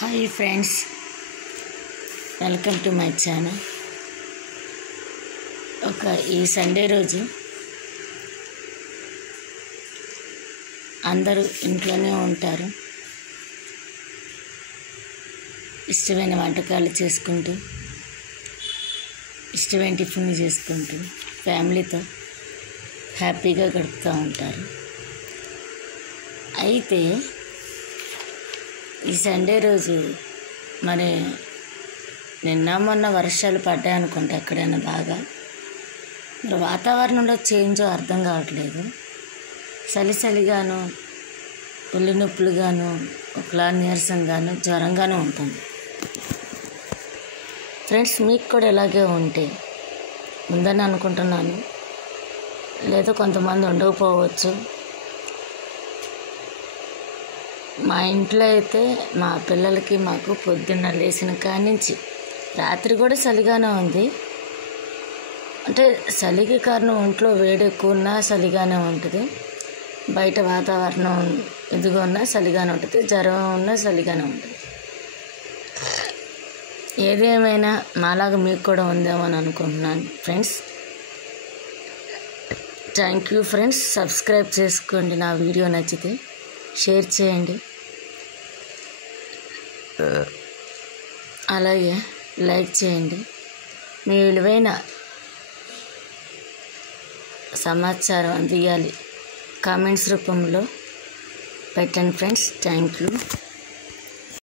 Hi friends, welcome to my channel. ఈ Sunday రోజు అందరూ ఇంట్లోనే ఉంటారు. ఇష్టమైన వంటకాలు చేసుకుంటూ, ఇష్టమైన టిఫిన్ చేసుకుంటూ ఫ్యామిలీతో హ్యాపీగా గడుపుతూ ఉంటారు. అయితే ఈ సండే రోజు మరి నిన్న మొన్న వర్షాలు పడ్డాయి అనుకుంటా ఎక్కడైనా బాగా. మరి వాతావరణంలో చేంజ్ అర్థం కావట్లేదు. చలిగాను, ఒళ్ళు నొప్పులుగాను, ఒకలా నీరసంగాను, జ్వరంగాను ఉంటుంది. ఫ్రెండ్స్, మీకు కూడా ఇలాగే ఉందని అనుకుంటున్నాను. లేదా కొంతమంది ఉండకపోవచ్చు. మా ఇంట్లో అయితే మా పిల్లలకి మాకు పొద్దున్న లేచిన కాడి నుంచి రాత్రి కూడా చలిగానే ఉంది. అంటే చలికి కారణం ఒంట్లో వేడి ఎక్కువ ఉన్నా చలిగానే ఉంటుంది, బయట వాతావరణం ఇదిగా ఉన్నా చలిగానే ఉంటుంది, జ్వరం ఉన్నా చలిగానే ఉంటుంది. ఏదేమైనా మాలాగా మీకు కూడా ఉందేమో అని అనుకుంటున్నాను friends. Thank you friends. Subscribe చేసుకోండి. నా వీడియో నచ్చితే షేర్ చేయండి, అలాగే లైక్ చేయండి. మీ విలువైన సమాచారం అందియాలి, కామెంట్స్ రూపంలో పెట్టండి ఫ్రెండ్స్. Thank you.